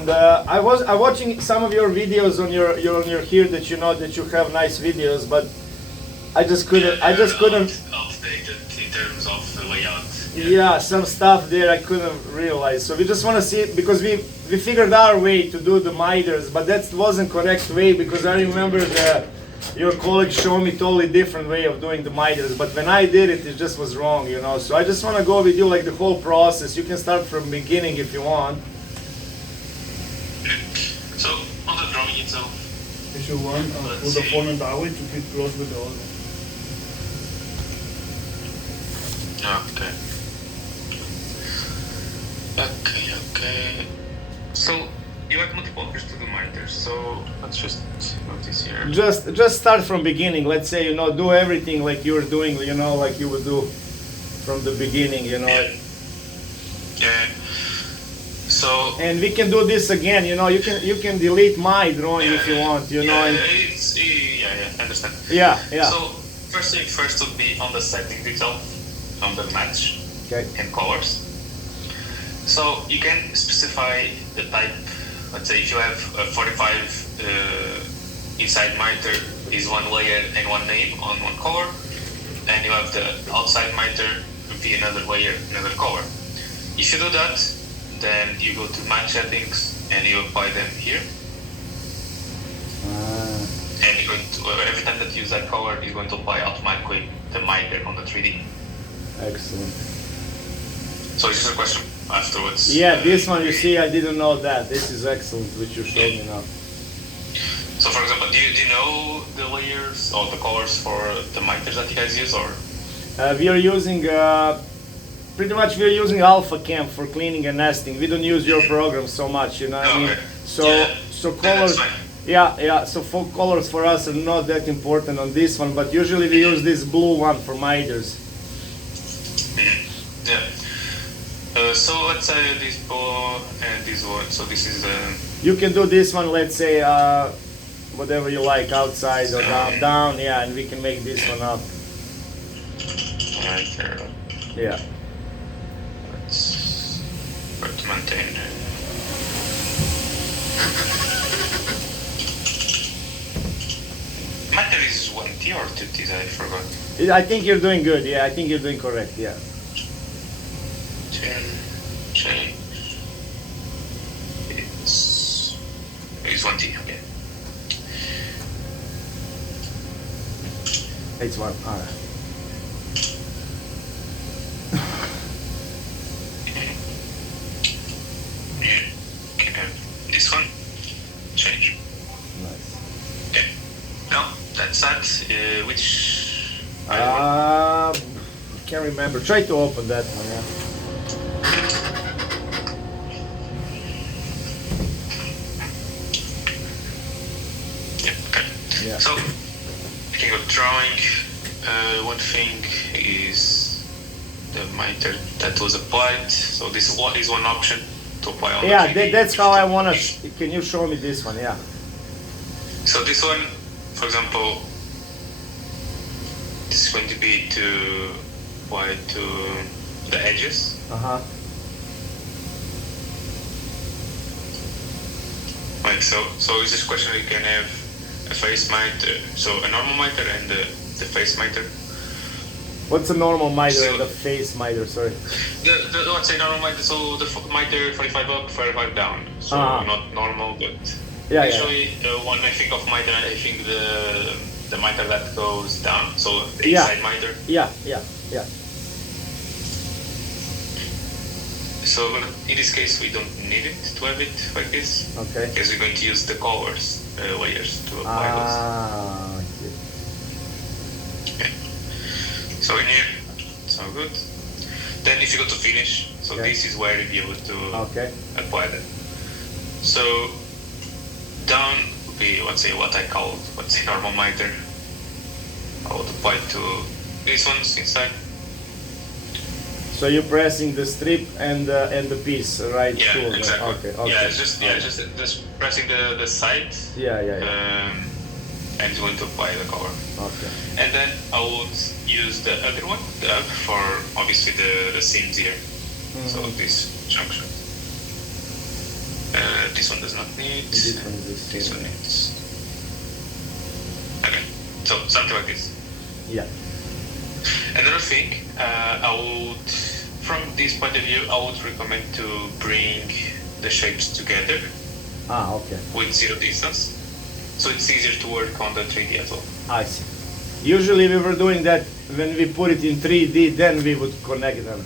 And I'm watching some of your videos on your here that you know that you have nice videos, but I just couldn't. Outdated in terms of the layout. Yeah, some stuff there I couldn't realize. So we just want to see it because we figured our way to do the miters, but that wasn't correct way because I remember your colleague showed me totally different way of doing the miters. But when I did it, it just was wrong, you know. So I just want to go with you like the whole process. You can start from beginning if you want. So on the drawing itself. If you want, put the phone in that way to keep close with the other. Okay. Okay. So you have multiple options to do miters. So let's just notice here. Just start from beginning. Let's say, you know, do everything like you were doing, you know, like you would do from the beginning, you know. Yeah. So. And we can do this again, you know. You can delete my drawing if you want, you know. And I understand. Yeah. So first thing first would be on the settings itself, on the match and colors. So you can specify the type. Let's say if you have a 45 inside miter is one layer and one name on one color, and you have the outside miter would be another layer, another color. If you do that, then you go to match settings and you apply them here. And you're going to, every time that you use that color, you're going to apply automatically the miter on the 3D. Excellent. So it's just a question afterwards. Yeah, this one, you see, I didn't know that. This is excellent, which you showed me now. So for example, do you know the layers or the colors for the miters that you guys use, or? We are using, pretty much we're using AlphaCam for cleaning and nesting. We don't use your program so much, you know what I mean? So colors, so for colors for us are not that important on this one, but usually we use this blue one for miters. Yeah. So let's say this blue and this one. So this is. You can do this one. Let's say whatever you like, outside or down. Yeah, and we can make this one up. Right there. Yeah. Let's try to maintain. Miter is 1T or 2T? I forgot. I think you're doing good. Yeah, I think you're doing correct. Yeah. Change. It's 1T. Okay. It's one. This one. Change. Nice. Okay. No, that's that. Which? Can't remember. Try to open that one. Yeah. Okay. Yeah. So, you can go drawing. One thing is the miter that was applied. So this is one option to apply on the 3D. That's how I want to. Can you show me this one? Yeah. So this one, for example, this is going to be to apply to the edges. Like so it's this question you can have a face miter, so a normal miter and the face miter. What's a normal miter and a face miter? Sorry. Let's say normal miter, so the miter 45 up, 45 down. So not normal, but usually when I think of miter, I think the miter that goes down. So the inside miter. Yeah. So in this case, we don't need it to have it like this. Okay. Because we're going to use the colors layers to apply those. I see. Okay. So in here, it's all good. Then if you go to finish, so this is where you'll be able to apply that. So down would be, let's say, what I call, normal miter. I would apply to these ones inside. So you're pressing the strip and the piece, right? Yeah, tool, exactly. Okay. Yeah, just pressing the side. And it's going to apply the color. Okay. And then I would use the other one for obviously the seams here. So this junction. This one does not need. This one is the This same. one needs. Okay, so something like this. Yeah. Another thing, I would, from this point of view, I would recommend to bring the shapes together Okay. with zero distance, so it's easier to work on the 3D as well. I see. Usually we were doing that when we put it in 3D, then we would connect them.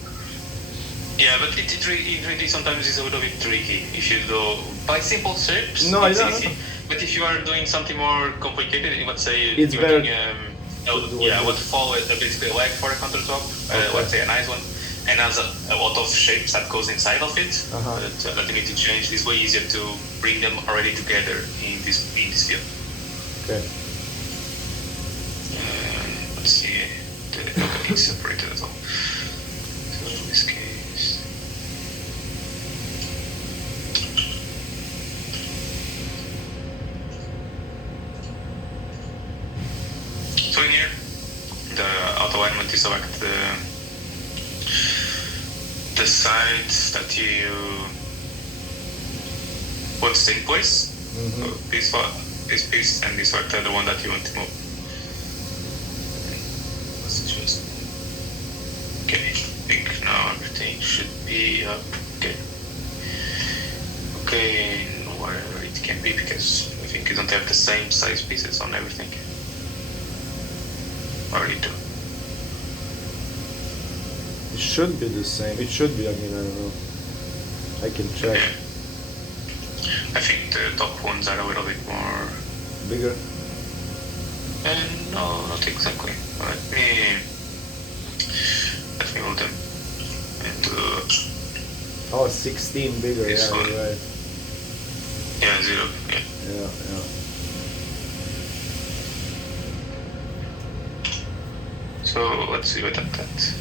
Yeah, but in 3D sometimes it's a little bit tricky. If you do by simple shapes, No, it's no, easy. no. But if you are doing something more complicated, let's say It's you're better doing, do yeah, it. waterfall, basically a leg for a countertop, Okay. let's say a nice one, and has a lot of shapes that goes inside of it Uh-huh. that you need to change. It's way easier to bring them already together in this view. Okay. Let's see, the company is separated as well. So in this case, so in here, the auto alignment is select the sides that you want to stay in place. So this one, this piece, and this one, the one that you want to move. Let's just. Okay, I think now everything should be up. Okay. Okay, wherever it can be, because I think you don't have the same size pieces on everything. Or you do. It should be the same. It should be, I mean, I don't know. I can check. Yeah. I think the top ones are a little bit more. Bigger? No, not exactly. Let me move them into. Oh, 16 bigger, This yeah, one. you're right. Yeah, 0. Yeah. Yeah. So let's see what that.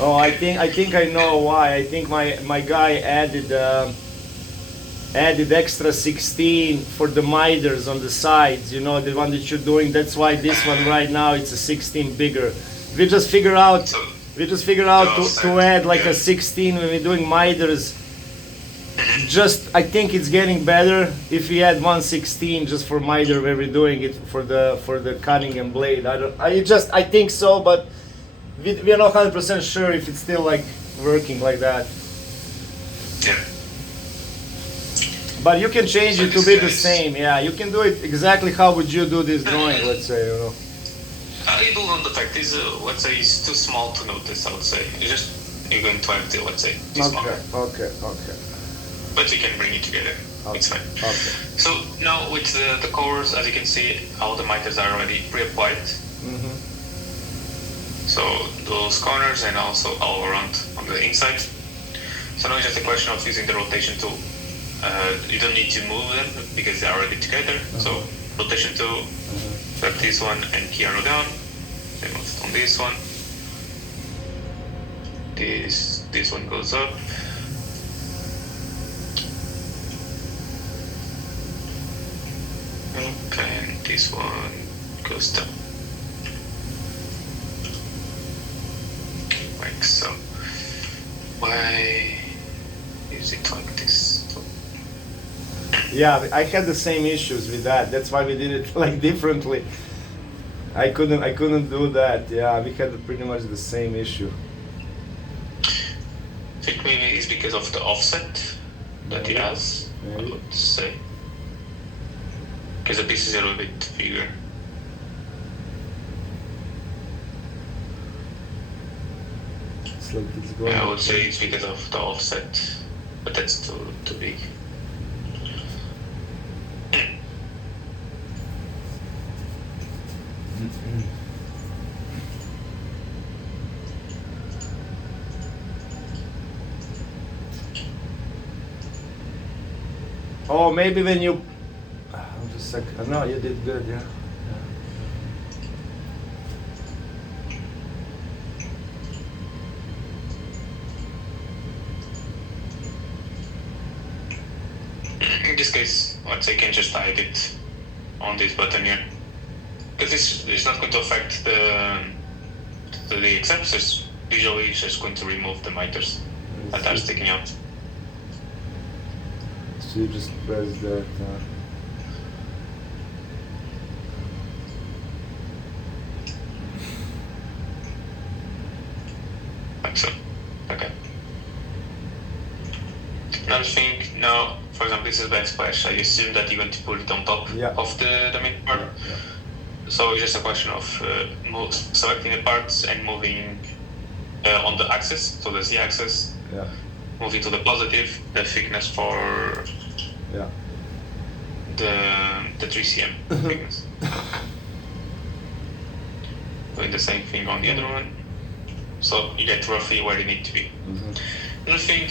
Oh, I think I know why. I think my guy added extra 16 for the miters on the sides. You know, the one that you're doing. That's why this one right now it's a 16 bigger. We just figure out So to add like yeah. a 16 when we're doing miters. Just I think it's getting better if we add 116 just for miter where we're doing it for the cutting and blade. I think so, but we are not 100% sure if it's still like working like that. Yeah. But you can change So it to this be the is- same. Yeah, you can do it exactly how would you do this drawing, let's say, you know. It will not affect. Is let's say it's too small to notice. I would say you're going to have to, let's say, this small. Okay. But you can bring it together. It's fine. Okay. So now with the covers, as you can see, all the miters are already pre-applied. Mm-hmm. So those corners and also all around on the inside. So now it's just a question of using the rotation tool. You don't need to move them because they're already together. So rotation tool, grab this one and key arrow down. Then move on this one. This one goes up. Okay, and this one goes down. Like so. Why is it like this? Yeah, I had the same issues with that. That's why we did it like differently. I couldn't do that. Yeah, we had pretty much the same issue. I think maybe it's because of the offset that it has, I Maybe. would say. Because the pieces are a little bit bigger. It's like it's going. I would say it's because of the offset, but that's too big. Oh, maybe when you. Just a sec. No, you did good. Yeah. In this case, let's say you can just hide it on this button here. Because this is not going to affect the acceptors. Visually, it's just going to remove the miters that are sticking out. So you just press that. Like so. Okay. Another thing now, for example, this is backsplash. I assume that you're going to put it on top of the main part. Yeah. So it's just a question of selecting the parts and moving on the axis, so the z-axis. Yeah. Moving to the positive, the thickness for the 3 cm thickness. Doing the same thing on the other one. So you get roughly where you need to be. Another thing,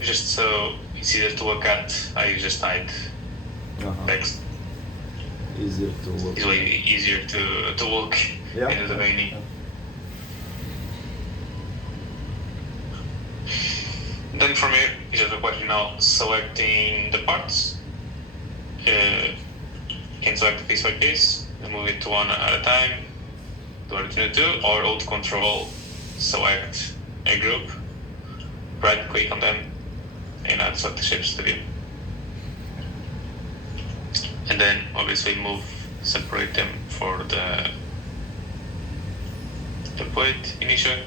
just so it's easier to look at, I just hide text. Easier to look. It's way easier to look into the veining. Then from here, it's just a question now selecting the parts. You can select piece by piece and move it to one at a time, do it between the two, or Alt Control, select a group, right click on them, and add select the shapes to view. And then obviously separate them for the plate initially,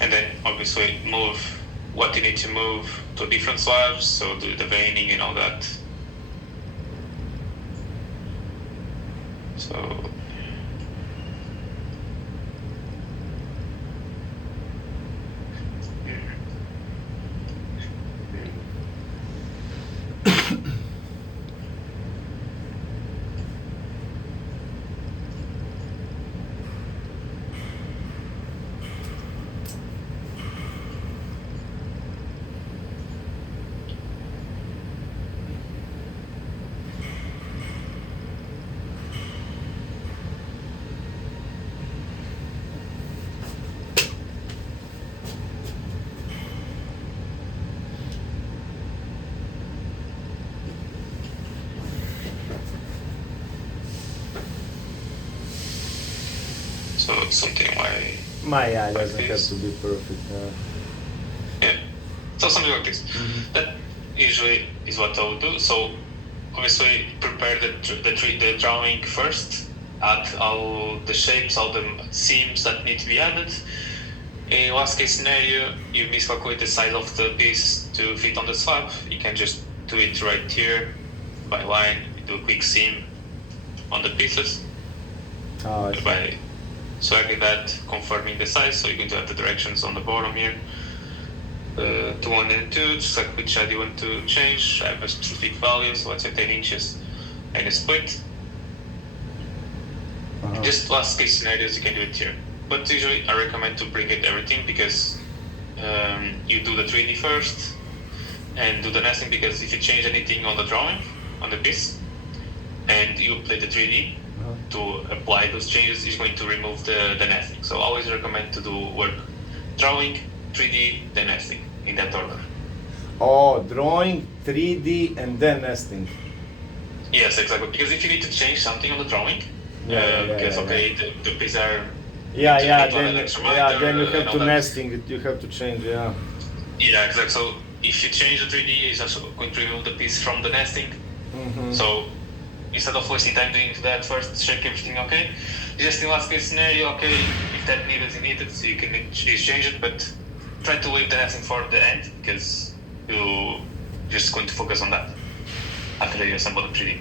and then obviously move what you need to move to different slabs, so do the veining and all that. So something like my eye doesn't have to be perfect. Yeah, so something like this. That usually is what I would do. So obviously prepare the drawing first, add all the shapes, all the seams that need to be added. In last case scenario, you miscalculate the size of the piece to fit on the slab. You can just do it right here by line. You do a quick seam on the pieces by selecting that, confirming the size. So you're going to have the directions on the bottom here. 2, 1 and 2, select which side you want to change. I have a specific value, so let's say 10 inches and a split. Just last case scenarios, you can do it here. But usually I recommend to bring it everything, because you do the 3D first and do the nesting, because if you change anything on the drawing, on the piece, and you play the 3D to apply those changes, is going to remove the nesting. So I always recommend to do work drawing, 3D, then nesting, in that order. Oh, drawing, 3D, and then nesting. Yes, exactly. Because if you need to change something on the drawing, the pieces are then you have to nesting it. You have to change, Yeah, exactly. So if you change the 3D, it's also going to remove the piece from the nesting. So instead of wasting time doing that, first check everything okay. Just in last case scenario, okay, if that needed, so you can change it, but try to leave the nesting for the end, because you're just going to focus on that after you assemble the 3D.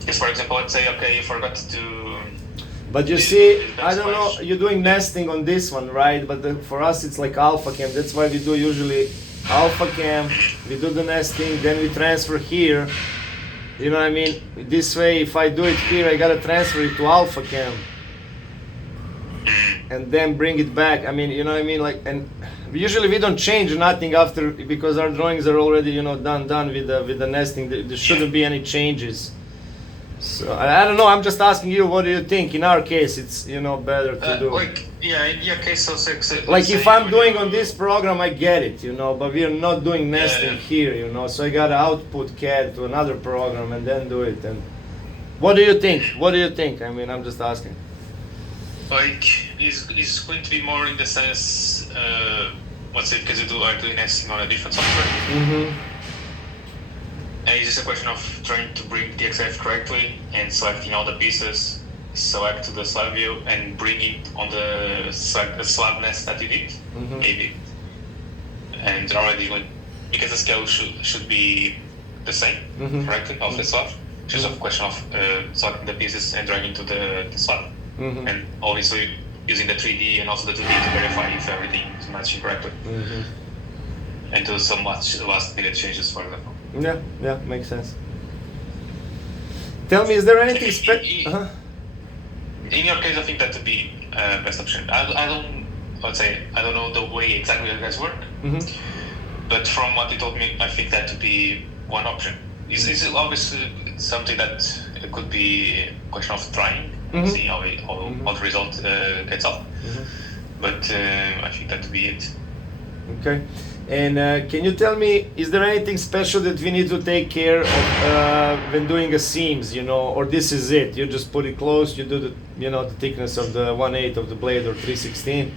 Because for example, let's say, okay, you forgot to... But you see, I don't know, you're doing nesting on this one, right? But for us it's like alpha cam, that's why we do usually alpha cam, we do the nesting, then we transfer here. You know what I mean? This way, if I do it here, I gotta transfer it to alpha cam and then bring it back. I mean, you know what I mean? Like, and usually we don't change nothing after, because our drawings are already, you know, done with the nesting. There shouldn't be any changes. So I don't know. I'm just asking you. What do you think? In our case, it's, you know, better to do. In your case, so like if I'm doing on this program, I get it, you know. But we are not doing nesting here, you know. So I gotta output CAD to another program and then do it. And what do you think? What do you think? I mean, I'm just asking. Like, it's going to be more in the sense let's say because you are doing nesting on a different software. And it's just a question of trying to bring the XF correctly and selecting all the pieces, select the slab view and bring it on the slab nest that you did, maybe. And already because the scale should be the same, correctly, of the slab. It's just a question of selecting the pieces and dragging to the slab. And obviously using the 3D and also the 2D to verify if everything is matching correctly. And do some last minute changes for them. Yeah, makes sense. Tell me, is there anything special? In your case, I think that would be best option. I don't know the way exactly you guys work, but from what you told me, I think that would be one option. Is obviously something that it could be a question of trying, see how the result gets up. But I think that would be it. Okay. And can you tell me, is there anything special that we need to take care of when doing a seams, or this is it? You just put it close, you do the, the thickness of the 1/8 of the blade or 3/16,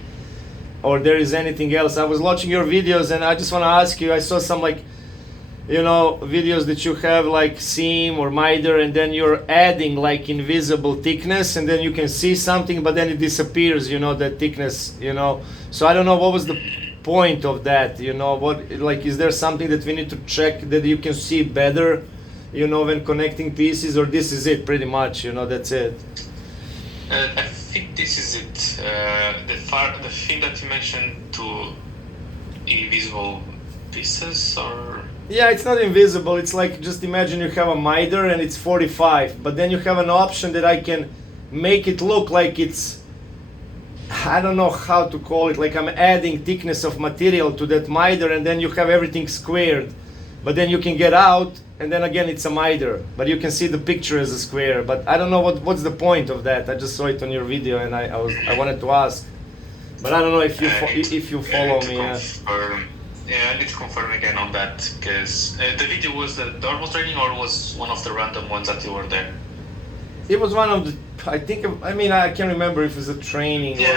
or there is anything else? I was watching your videos and I just want to ask you, I saw some videos that you have like seam or miter and then you're adding like invisible thickness and then you can see something but then it disappears, that thickness, So I don't know what was the point of that, is there something that we need to check that you can see better, when connecting pieces, or this is it pretty much, that's it? I think this is it. The thing that you mentioned to invisible pieces, or yeah, it's not invisible. It's like, just imagine you have a miter and it's 45, but then you have an option that I can make it look like it's, I don't know how to call it, like I'm adding thickness of material to that miter and then you have everything squared, but then you can get out and then again it's a miter, but you can see the picture as a square. But I don't know what's the point of that. I just saw it on your video and I wanted to ask, but I don't know if you follow me. Yeah, I need to confirm again on that, because the video was the normal training or was one of the random ones that you were there? It was one of the, I can't remember if it was a training or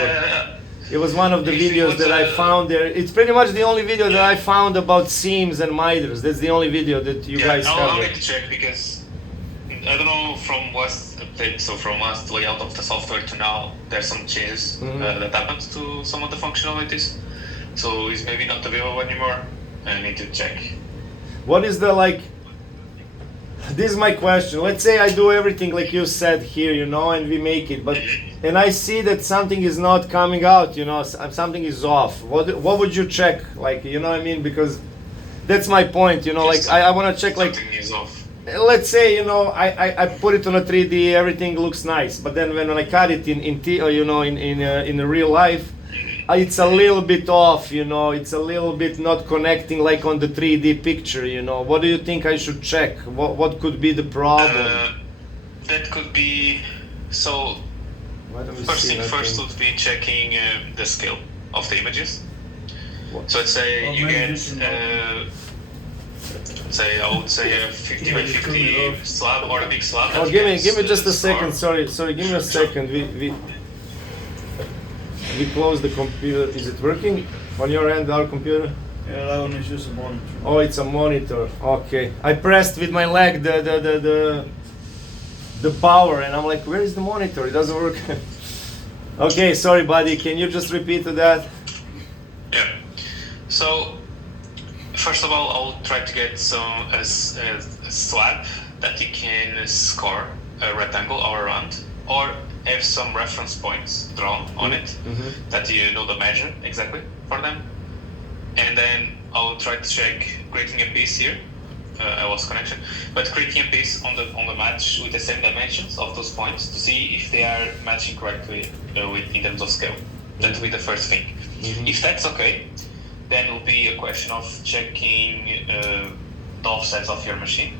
it was one of the videos that I found there. It's pretty much the only video that I found about seams and miters. That's the only video that you guys have. I'll need to check, because I don't know from what's update, so from last layout of the software to now, there's some changes that happened to some of the functionalities. So it's maybe not available anymore. I need to check. What is the this is my question. Let's say I do everything like you said here, and we make it, and I see that something is not coming out, something is off. What would you check? Because that's my point, I want to check something is off. Let's say, I put it on a 3D, everything looks nice, but then when I cut it in real life, it's a little bit off, it's a little bit not connecting like on the 3D picture, What do you think I should check? What could be the problem? That could be, so first thing first would be checking the scale of the images. So let's say you get, I would say a 50 by 50 slab or a big slab. Oh, give me just a second, sorry, give me a second. We close the computer. Is it working on your end, our computer? Yeah, that one is just a monitor. Oh, it's a monitor. Okay. I pressed with my leg the power, and I'm like, where is the monitor? It doesn't work. Okay, sorry, buddy. Can you just repeat that? Yeah. So, first of all, I'll try to get a slab that you can score a rectangle all around, or have some reference points drawn on it that you know the measure exactly for them. And then I'll try to check creating a piece here. I lost connection, but creating a piece on the match with the same dimensions of those points to see if they are matching correctly in terms of scale. That will be the first thing. If that's okay, then it will be a question of checking the offsets of your machine.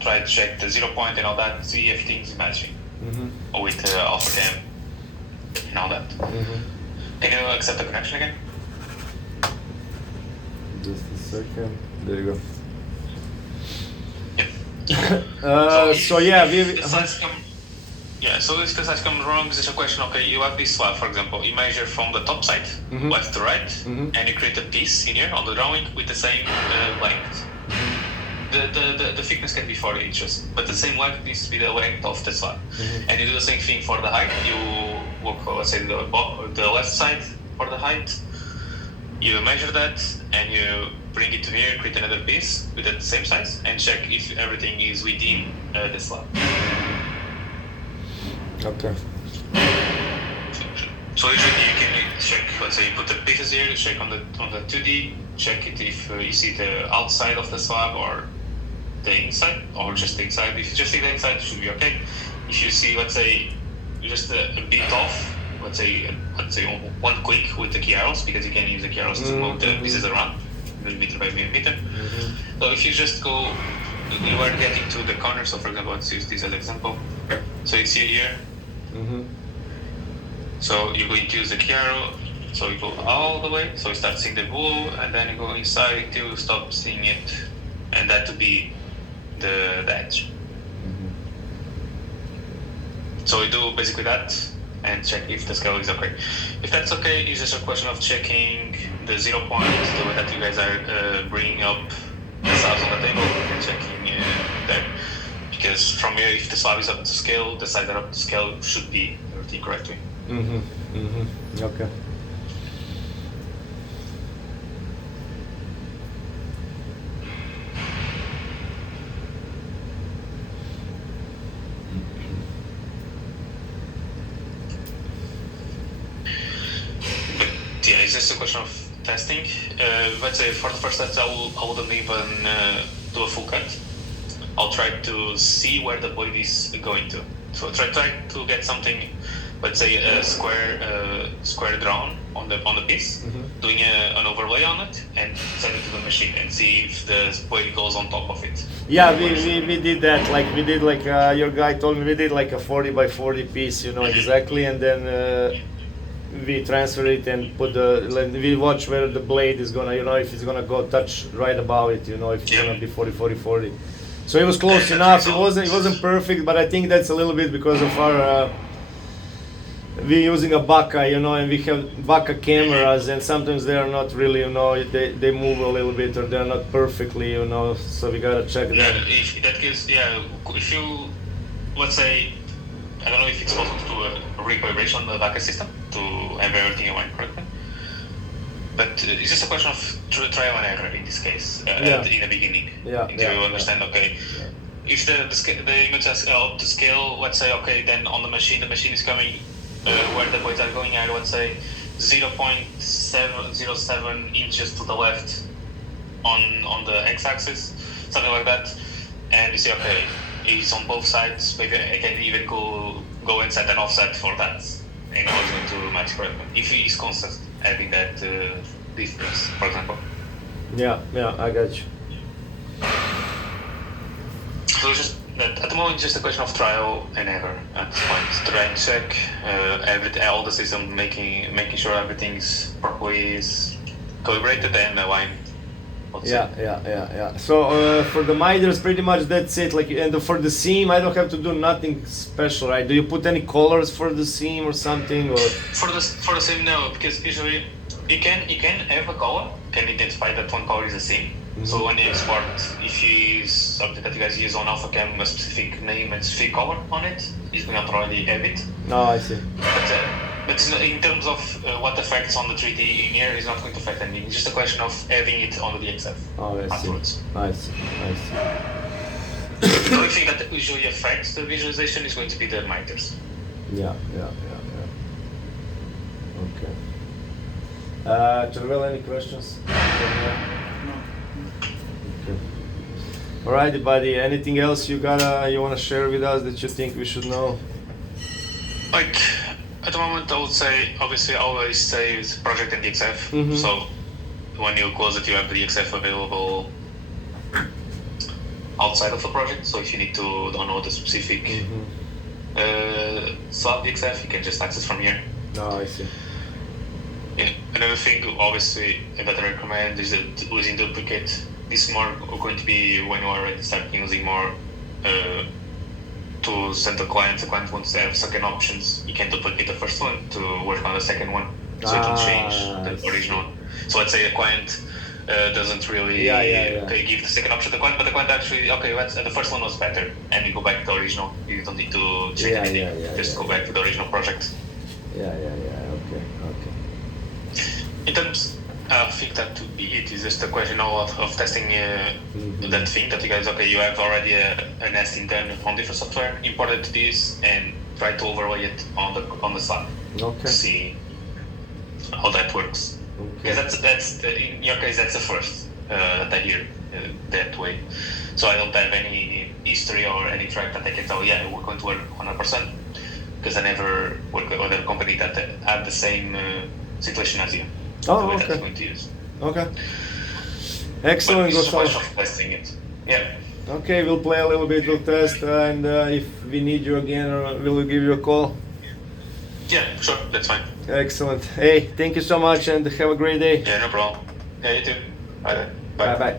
Try to check the 0 point and all that, see if things are matching with alpha cam and all that. Can you accept the connection again? Just a second. There you go. Yeah. So yeah, Yeah, so if this has come wrong, there's a question, okay, you have this slab, for example, you measure from the top side, left to right, and you create a piece in here on the drawing with the same length. The thickness can be 40 inches, but the same length needs to be the length of the slab. And you do the same thing for the height. You work, let's say, the left side for the height. You measure that, and you bring it to here, create another piece with the same size, and check if everything is within the slab. Okay. So usually you can check, let's say you put the pieces here, check on the 2D, check it if you see the outside of the slab or the inside, or just the inside. If you just see the inside, it should be okay. If you see, let's say, just a bit off, let's say one click with the key arrows, because you can use the key arrows to move the pieces around, millimeter by millimeter. So if you just go, you are getting to the corner. So for example, let's use this as an example. So you see here. So you're going to use the key arrow, so you go all the way, so you start seeing the blue, and then you go inside until you stop seeing it, and that to be the edge. So you do basically that, and check if the scale is okay. If that's okay, it's just a question of checking the 0 point, the way that you guys are bringing up the slabs on the table, and checking there. Because from here, if the slab is up to scale, the sides are up to scale, should be everything correctly. Okay. But yeah, it's just a question of testing. Let's say for the first test, I wouldn't even do a full cut. I'll try to see where the blade is going to. So try to get something, let's say a square drawn on the piece, doing an overlay on it, and send it to the machine and see if the blade goes on top of it. Yeah, we did that. Like we did, like your guy told me, we did like a 40 by 40 piece, exactly, and then we transfer it and put we watch where the blade is gonna, if it's gonna go touch right above it, if it's gonna be 40. So it was close enough. It wasn't perfect, but I think that's a little bit because of our we're using a Baca, and we have Baca cameras, and sometimes they are not really, they move a little bit, or they're not perfectly, so we gotta check that. If that case, if you, let's say, I don't know if it's possible to do a recalibration on the Baca system to have everything aligned correctly. But it's just a question of trial and error in this case, in the beginning. To understand, okay, if the image is up to scale, let's say, okay, then on the machine is coming where the blades are going at, let's say, 0.707 inches to the left on the x-axis, something like that. And you say, okay, it's on both sides, maybe I can even go and set an offset for that, and it's going to match correctly. If it is constant, having that difference, for example. Yeah, I got you. So just that at the moment, it's just a question of trial and error at this point. Try and check all the system, making sure everything's properly calibrated and aligned. Yeah. So for the miters, pretty much that's it. Like, and for the seam, I don't have to do nothing special, right? Do you put any colors for the seam or something, or? For the seam, no, because usually you can have a color, can identify that one color is a seam. So when you export, if you use something that you guys use on AlphaCam, a specific name and specific color on it, it's going to already have it. No, I see. But in terms of what affects on the 3D in here, it's not going to affect anything. It's just a question of having it on the DXF afterwards. I see. The only thing that usually affects the visualization is going to be the miters. Yeah. Okay. Chervel, any questions? No. Okay. Alrighty, buddy. Anything else you wanna share with us that you think we should know? Like, at the moment, I would say, obviously, always save project and DXF. So when you close it, you have the DXF available outside of the project. So if you need to download a specific slab DXF, you can just access from here. No, I see. Yeah. Another thing, obviously, that I recommend is that using duplicate. This is more going to be when you already start using more to send the client wants to have second options, you can duplicate the first one to work on the second one. So it will change the original. So let's say a client doesn't really give the second option to the client, but the client actually, the first one was better, and you go back to the original. You don't need to change anything. Just go back to the original project. Okay. In terms, I think that would be it. It's just a question of testing that thing that you guys, you have already a nesting done on different software, imported to this, and try to overlay it on the side. To see how that works. Because that's in your case, that's the first that I hear that way. So I don't have any history or any track that I can tell, we're going to work 100%, because I never worked with a company that had the same situation as you. That's going to use. Okay. Excellent, Gonçalo. Testing it. Yeah. Okay, we'll play a little bit, we'll test, and if we need you again, we'll give you a call. Yeah, sure, that's fine. Excellent. Hey, thank you so much and have a great day. Yeah, no problem. Yeah, you too. Bye. Bye.